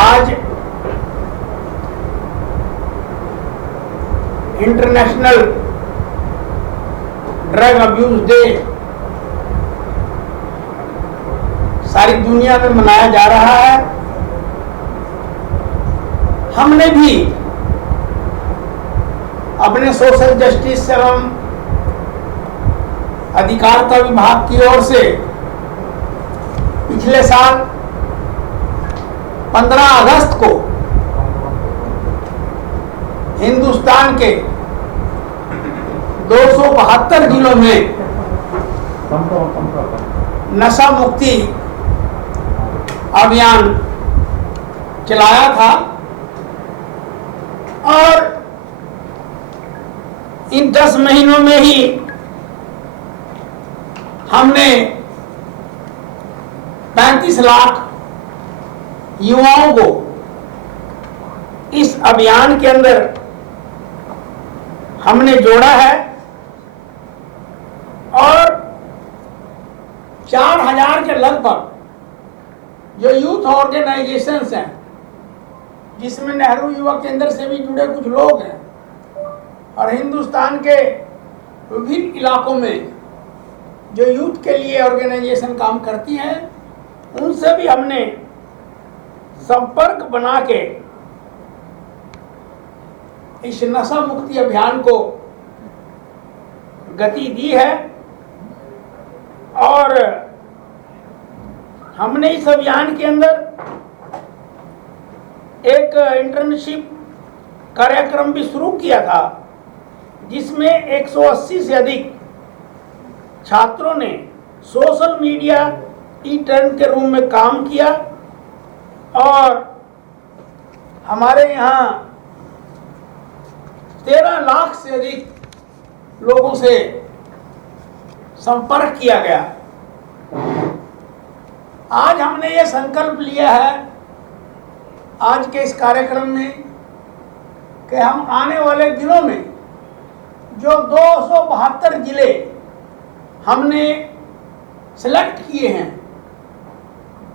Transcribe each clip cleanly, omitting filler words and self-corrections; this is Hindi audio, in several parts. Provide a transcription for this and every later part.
आज इंटरनेशनल ड्रग अब्यूज डे सारी दुनिया में मनाया जा रहा है। हमने भी अपने सोशल जस्टिस एवं अधिकारिता विभाग की ओर से पिछले साल 15 अगस्त को हिंदुस्तान के 272 जिलों में नशा मुक्ति अभियान चलाया था और इन 10 महीनों में ही हमने 35 लाख युवाओं को इस अभियान के अंदर हमने जोड़ा है और 4000 के लगभग जो यूथ ऑर्गेनाइजेशंस हैं, जिसमें नेहरू युवा केंद्र से भी जुड़े कुछ लोग हैं और हिंदुस्तान के विभिन्न इलाकों में जो यूथ के लिए ऑर्गेनाइजेशन काम करती हैं, उनसे भी हमने संपर्क बना के इस नशा मुक्ति अभियान को गति दी है और हमने इस अभियान के अंदर एक इंटर्नशिप कार्यक्रम भी शुरू किया था, जिसमें 180 से अधिक छात्रों ने सोशल मीडिया इंटर्न के रूप में काम किया और हमारे यहाँ 13 लाख से अधिक लोगों से संपर्क किया गया। आज हमने ये संकल्प लिया है आज के इस कार्यक्रम में कि हम आने वाले दिनों में जो 272 जिले हमने सिलेक्ट किए हैं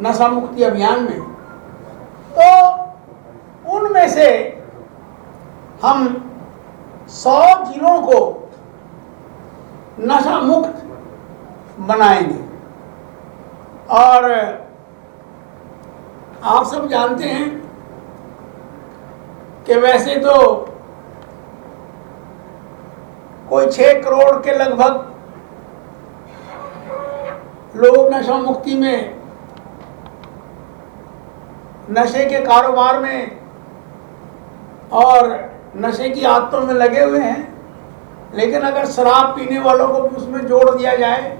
नशा मुक्ति अभियान में, तो उनमें से हम 100 जिलों को नशा मुक्त बनाएंगे। और आप सब जानते हैं कि वैसे तो कोई 6 करोड़ के लगभग लोग नशा मुक्ति में, नशे के कारोबार में और नशे की आदतों में लगे हुए हैं, लेकिन अगर शराब पीने वालों को भी उसमें जोड़ दिया जाए,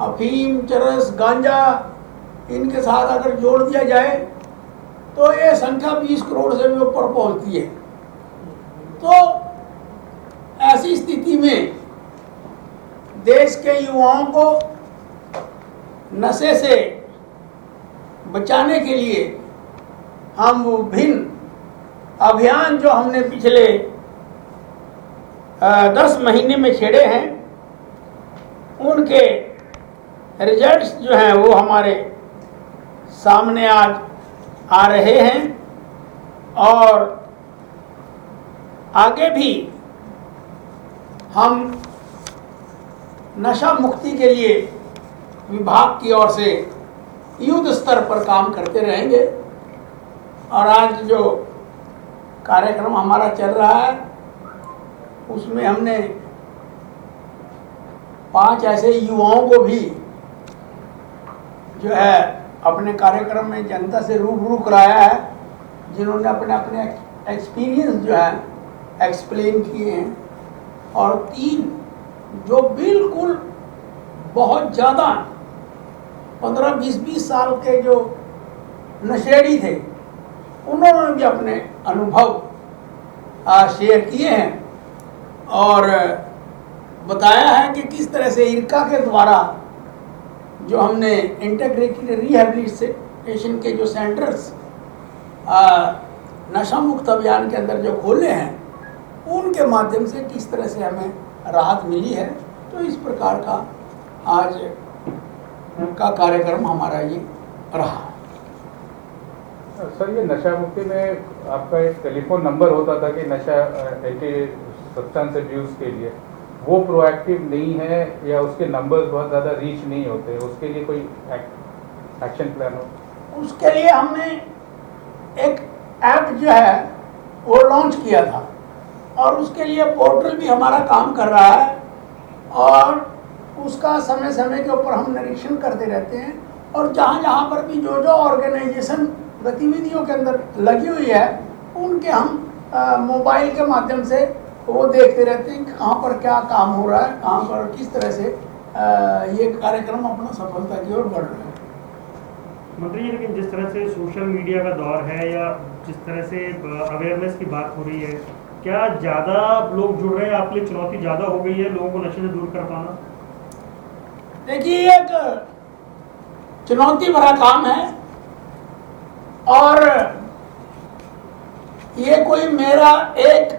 अफीम, चरस, गांजा, इनके साथ अगर जोड़ दिया जाए तो ये संख्या 20 करोड़ से भी ऊपर पहुंचती है। तो ऐसी स्थिति में देश के युवाओं को नशे से बचाने के लिए हम विभिन्न अभियान जो हमने पिछले 10 महीने में छेड़े हैं, उनके रिजल्ट्स जो हैं वो हमारे सामने आज आ रहे हैं और आगे भी हम नशा मुक्ति के लिए विभाग की ओर से युद्ध स्तर पर काम करते रहेंगे। और आज जो कार्यक्रम हमारा चल रहा है उसमें हमने 5 ऐसे युवाओं को भी जो है अपने कार्यक्रम में जनता से रूबरू कराया है, जिन्होंने अपने अपने एक्सपीरियंस जो है एक्सप्लेन किए हैं। और 3 जो बिल्कुल बहुत ज़्यादा 15-20 साल के जो नशेड़ी थे, उन्होंने भी अपने अनुभव शेयर किए हैं और बताया है कि किस तरह से इरका के द्वारा जो हमने इंटीग्रेटेड रिहैबिलिटेशन के जो सेंटर्स नशा मुक्त अभियान के अंदर जो खोले हैं, उनके माध्यम से किस तरह से हमें राहत मिली है। तो इस प्रकार का आज का कार्यक्रम हमारा ये रहा। सर, ये नशा मुक्ति में आपका एक टेलीफोन नंबर होता था कि नशा एंटी सब्सटेंस अब्यूज़ के लिए, वो प्रोएक्टिव नहीं है या उसके नंबर्स बहुत ज़्यादा रीच नहीं होते, उसके लिए कोई एक्शन प्लान हो? उसके लिए हमने एक ऐप जो है वो लॉन्च किया था और उसके लिए पोर्टल भी हमारा काम कर रहा है और उसका समय समय के ऊपर हम निरीक्षण करते रहते हैं और जहाँ जहाँ पर भी जो जो ऑर्गेनाइजेशन गतिविधियों के अंदर लगी हुई है उनके हम मोबाइल के माध्यम से वो देखते रहते हैं कि कहाँ पर क्या काम हो रहा है, कहाँ पर किस तरह से ये कार्यक्रम अपना सफलता की ओर बढ़ रहा है। मंत्री जी, लेकिन जिस तरह से सोशल मीडिया का दौर है या जिस तरह से अवेयरनेस की बात हो रही है, क्या ज़्यादा लोग जुड़ रहे हैं? आपके लिए चुनौती ज़्यादा हो गई है लोगों को नशे से दूर कर पाना? देखिए, एक चुनौती भरा काम है और ये कोई मेरा एक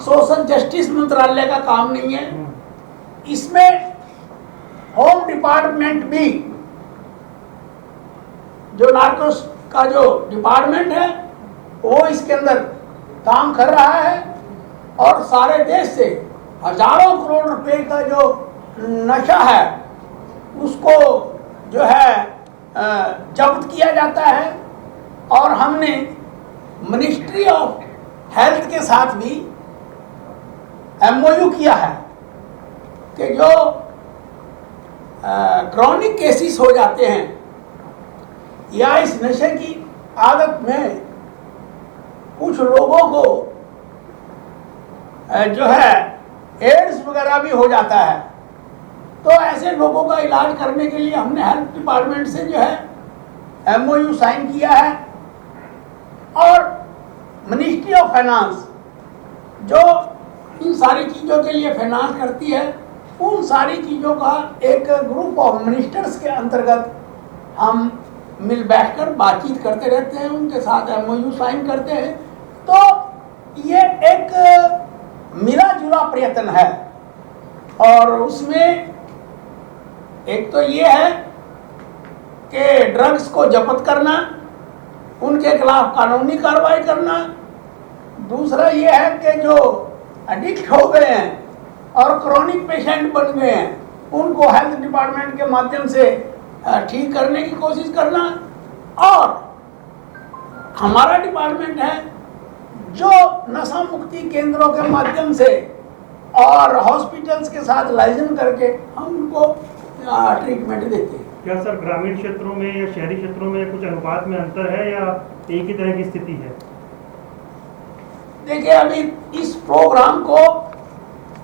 सोशल जस्टिस मंत्रालय का काम नहीं है। इसमें होम डिपार्टमेंट भी, जो नार्कोस का जो डिपार्टमेंट है वो इसके अंदर काम कर रहा है और सारे देश से हजारों करोड़ रुपए का जो नशा है उसको जो है जब्त किया जाता है और हमने मिनिस्ट्री ऑफ हेल्थ के साथ भी MOU किया है कि जो क्रॉनिक केसेस हो जाते हैं या इस नशे की आदत में कुछ लोगों को जो है एड्स वगैरह भी हो जाता है, तो ऐसे लोगों का इलाज करने के लिए हमने हेल्थ डिपार्टमेंट से जो है MOU साइन किया है और मिनिस्ट्री ऑफ फाइनेंस जो इन सारी चीज़ों के लिए फाइनेंस करती है, उन सारी चीज़ों का एक ग्रुप ऑफ मिनिस्टर्स के अंतर्गत हम मिल बैठकर बातचीत करते रहते हैं, उनके साथ MOU साइन करते हैं। तो ये एक मिला जुला प्रयत्न है और उसमें एक तो ये है कि ड्रग्स को जब्त करना, उनके खिलाफ कानूनी कार्रवाई करना। दूसरा ये है कि जो एडिक्ट हो गए हैं और क्रॉनिक पेशेंट बन गए हैं उनको हेल्थ डिपार्टमेंट के माध्यम से ठीक करने की कोशिश करना। और हमारा डिपार्टमेंट है जो नशा मुक्ति केंद्रों के माध्यम से और हॉस्पिटल्स के साथ लाइजन करके हम उनको ट्रीटमेंट देते हैं। क्या सर ग्रामीण क्षेत्रों में या शहरी क्षेत्रों में कुछ अनुपात में अंतर है या एक ही तरह की स्थिति है? देखिए, अभी इस प्रोग्राम को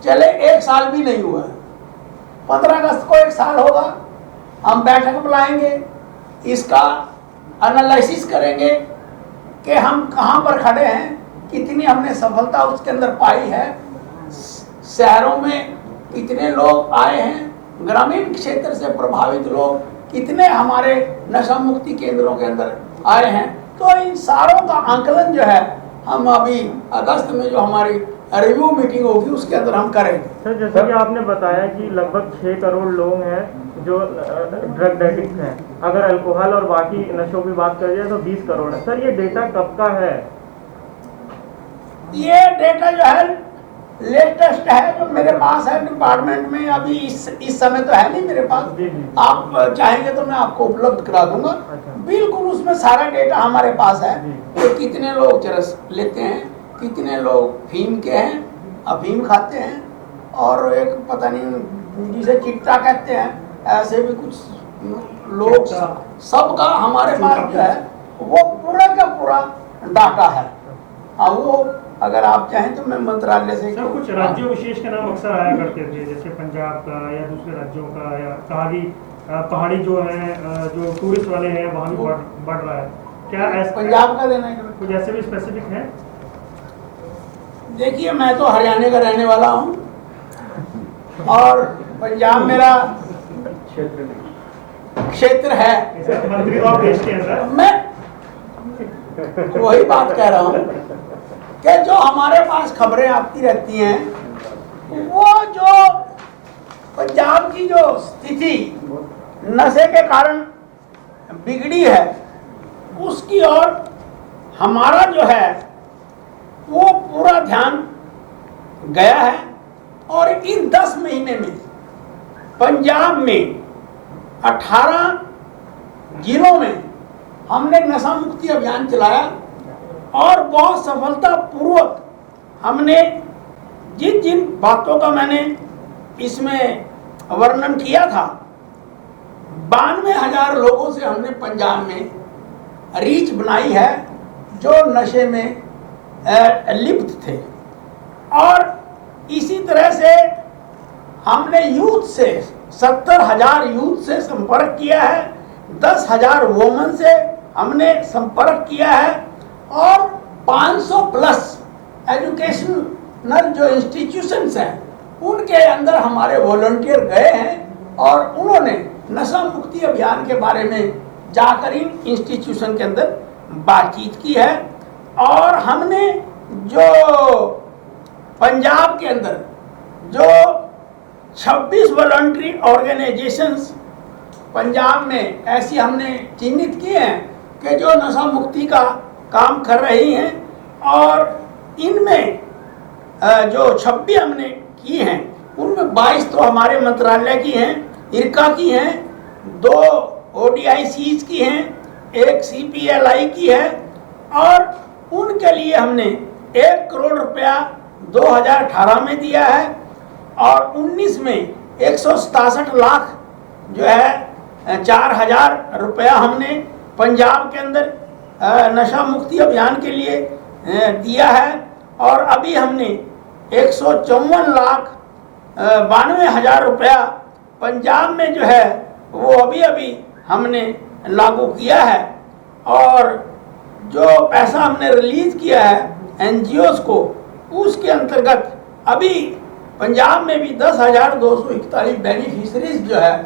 चले 1 साल भी नहीं हुआ है। 15 अगस्त को 1 साल होगा। हम बैठक बुलाएंगे, इसका एनालिसिस करेंगे कि हम कहाँ पर खड़े हैं, कितनी हमने सफलता उसके अंदर पाई है, शहरों में कितने लोग आए हैं, ग्रामीण क्षेत्र से प्रभावित लोग कितने हमारे नशा मुक्ति केंद्रों के अंदर आए हैं। तो इन सारों का आंकलन जो है हम अभी अगस्त में जो हमारी रिव्यू मीटिंग होगी उसके अंदर हम करेंगे। सर, जैसे कि आपने बताया कि लगभग 6 करोड़ लोग हैं जो ड्रग एडिक्ट हैं, अगर अल्कोहल और बाकी नशों की बात करिए तो 20 करोड़ है। सर, ये डेटा कब का है? ये डेटा जो है लेटेस्ट है, जो मेरे पास है डिपार्टमेंट में। अभी इस समय तो है नहीं मेरे पास, आप चाहेंगे तो मैं आपको उपलब्ध करा दूंगा। बिल्कुल उसमें सारा डेटा हमारे पास है कि कितने लोग चरस लेते हैं, कितने लोग फीम के हैं, अफीम खाते हैं, और एक पता नहीं जिसे चिट्टा कहते हैं, ऐसे भी कुछ लोग, सबका हमारे पास जो है वो पूरा का पूरा डाटा है। वो अगर आप चाहें तो मैं मंत्रालय से सर, कुछ राज्यों विशेष के नाम अक्सर आया करते थे, जैसे पंजाब का या दूसरे राज्यों का, या कहा कि पहाड़ी जो है जो टूरिस्ट वाले हैं वहाँ भी बढ़ रहा है। क्या ऐसा पंजाब का देना है? कुछ ऐसे भी स्पेसिफिक है? देखिए, मैं तो हरियाणा का रहने वाला हूँ और पंजाब मेरा क्षेत्र है। मंत्री तो आप देश के अंदर, मैं वही बात कह रहा हूँ कि जो हमारे पास खबरें आती रहती हैं, वो जो पंजाब की जो स्थिति नशे के कारण बिगड़ी है उसकी ओर हमारा जो है वो पूरा ध्यान गया है और इन 10 महीने में पंजाब में 18 जिलों में हमने नशा मुक्ति अभियान चलाया और बहुत सफलतापूर्वक हमने जिन जिन बातों का मैंने इसमें वर्णन किया था, 92,000 लोगों से हमने पंजाब में रीच बनाई है जो नशे में लिप्त थे। और इसी तरह से हमने यूथ से 70,000 यूथ से संपर्क किया है, 10,000 वोमन से हमने संपर्क किया है और 500 प्लस एजुकेशनल जो इंस्टीट्यूशंस हैं उनके अंदर हमारे वॉलंटियर गए हैं और उन्होंने नशा मुक्ति अभियान के बारे में जाकर इन इंस्टीट्यूशन के अंदर बातचीत की है। और हमने जो पंजाब के अंदर जो 26 वॉलंटरी ऑर्गेनाइजेशंस पंजाब में ऐसी हमने चिन्हित किए हैं कि जो नशा मुक्ति का काम कर रही हैं और इनमें जो 26 हमने की हैं उनमें 22 तो हमारे मंत्रालय की हैं, इरका की हैं, 2 ODICs की हैं, 1 CPLI की है और उनके लिए हमने 1 करोड़ रुपया 2018 में दिया है और 19 में 167 लाख जो है 4,000 रुपया हमने पंजाब के अंदर नशा मुक्ति अभियान के लिए दिया है और अभी हमने 154 लाख 92,000 रुपया पंजाब में जो है वो अभी हमने लागू किया है। और जो पैसा हमने रिलीज किया है NGOs को, उसके अंतर्गत अभी पंजाब में भी 10,241 बेनिफिशरीज जो है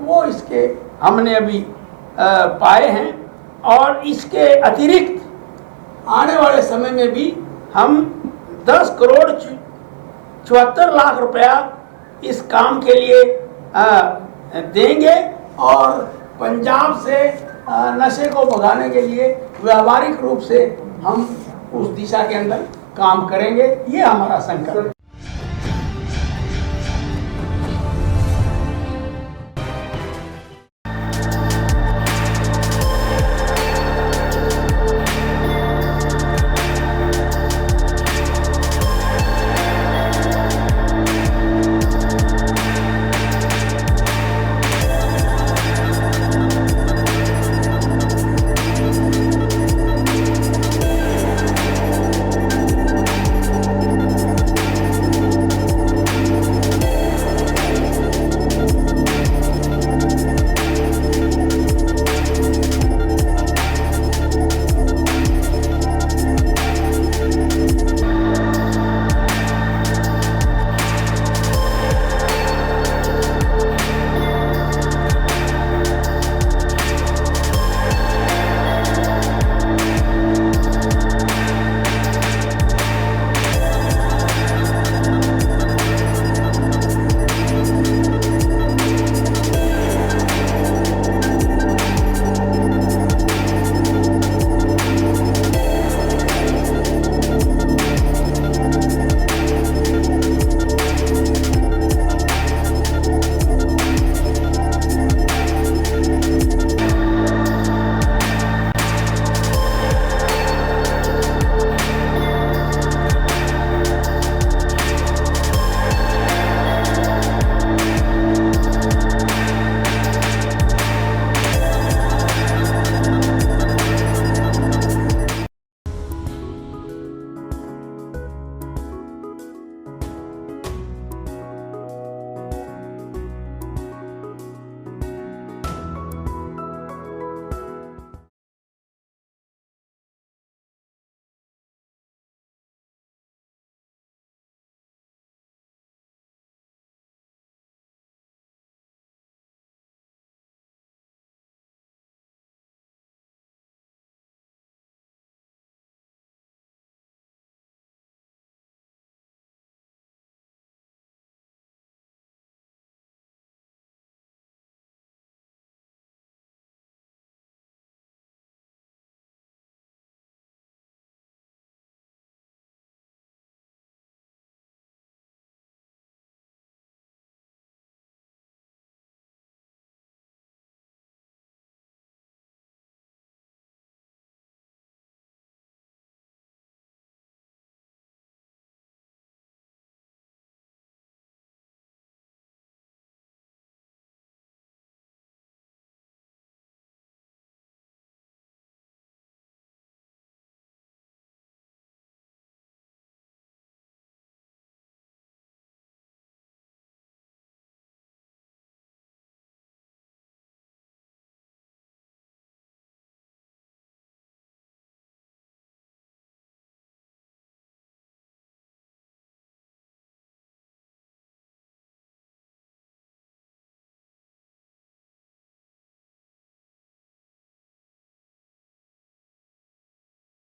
वो इसके हमने अभी पाए हैं और इसके अतिरिक्त आने वाले समय में भी हम 10 करोड़ 74 लाख रुपया इस काम के लिए देंगे और पंजाब से नशे को भगाने के लिए व्यावहारिक रूप से हम उस दिशा के अंदर काम करेंगे। ये हमारा संकल्प है।